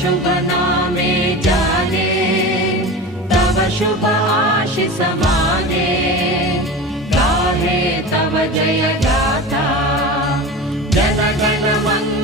शुभ नामे जाने, तव शुभ आशीष माने, गाहे तव जय गाथा, जन गण मंगल